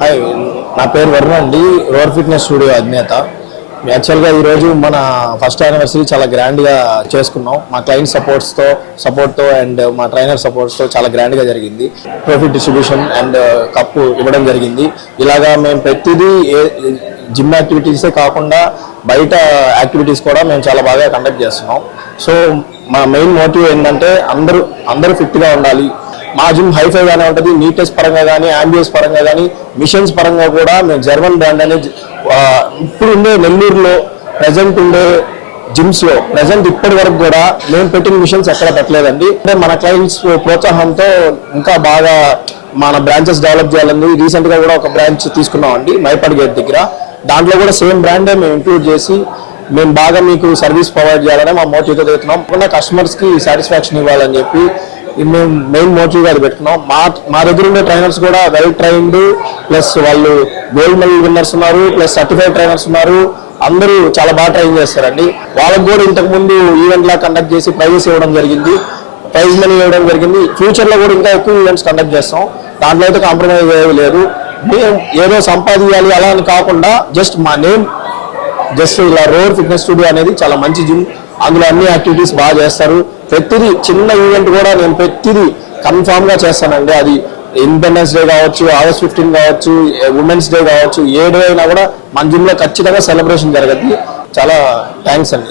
Hi, నా పేరు వరుణ్ అండి, రోర్ ఫిట్నెస్ స్టూడియో అధినేత. యాక్చువల్గా ఈరోజు మన ఫస్ట్ యానివర్సరీ చాలా గ్రాండ్గా చేసుకున్నాం. మా క్లయింట్ సపోర్ట్తో అండ్ మా ట్రైనర్ సపోర్ట్స్తో చాలా గ్రాండ్గా జరిగింది. ట్రోఫీ డిస్ట్రిబ్యూషన్ అండ్ కప్పు ఇవ్వడం జరిగింది. ఇలాగా మేము ప్రతిదీ జిమ్ యాక్టివిటీసే కాకుండా బయట యాక్టివిటీస్ కూడా మేము చాలా బాగా కండక్ట్ చేస్తున్నాం. సో మా మెయిన్ మోటివ్ ఏంటంటే అందరూ ఫిట్గా ఉండాలి. మా జిమ్ హైఫైగానే ఉంటుంది. నీట్నెస్ పరంగా కానీ, అంబియన్స్ పరంగా కానీ, మిషన్స్ పరంగా కూడా మేము జర్మన్ బ్రాండ్ అనేది ఇప్పుడు ఉండే నెల్లూరులో ప్రజెంట్ ఉండే జిమ్స్లో ఇప్పటి వరకు కూడా మేము పెట్టిన మిషన్స్ ఎక్కడ పెట్టలేదండి. అంటే మన క్లయింట్స్ ప్రోత్సాహంతో ఇంకా బాగా మన బ్రాంచెస్ డెవలప్ చేయాలని రీసెంట్గా కూడా ఒక బ్రాంచ్ తీసుకున్నామండి మైపాడ్ గేట్ దగ్గర. దాంట్లో కూడా సేమ్ బ్రాండే మేము ఇంక్లూడ్ చేసి మేము బాగా మీకు సర్వీస్ ప్రొవైడ్ చేయాలని మా మోటివ్తో చెప్తున్నాం. కస్టమర్స్కి సాటిస్ఫాక్షన్ ఇవ్వాలని చెప్పి మేము మెయిన్ మోటివ్గా అది పెట్టుకున్నాం. మా దగ్గర ఉండే ట్రైనర్స్ కూడా వెల్ ట్రైన్డ్, ప్లస్ వాళ్ళు గోల్డ్ మెడల్ విన్నర్స్ ఉన్నారు, ప్లస్ సర్టిఫైడ్ ట్రైనర్స్ ఉన్నారు. అందరూ చాలా బాగా ట్రైన్ చేస్తారండి. వాళ్ళకు కూడా ఇంతకుముందు ఈవెంట్లా కండక్ట్ చేసి ప్రైజెస్ ఇవ్వడం జరిగింది, ప్రైజ్ మనీ ఇవ్వడం జరిగింది. ఫ్యూచర్లో కూడా ఇంకా ఎక్కువ ఈవెంట్స్ కండక్ట్ చేస్తాం. దాంట్లో అయితే కాంప్రమైజ్ అయ్యేది లేదు. మేము ఏదో సంపాదించాలి అలా అని కాకుండా మా నేమ్ ఇలా రోర్ ఫిట్నెస్ స్టూడియో అనేది చాలా మంచి జిమ్. అందులో అన్ని యాక్టివిటీస్ బాగా చేస్తారు. ప్రతిదీ చిన్న ఈవెంట్ కూడా నేను ప్రతిదీ కన్ఫామ్గా చేస్తానండి. అది ఇండిపెండెన్స్ డే కావచ్చు, ఆగస్ట్ 15 కావచ్చు, ఉమెన్స్ డే కావచ్చు, ఏ డే అయినా కూడా మన జిమ్లో ఖచ్చితంగా సెలబ్రేషన్ జరగద్ది. చాలా థ్యాంక్స్ అండి.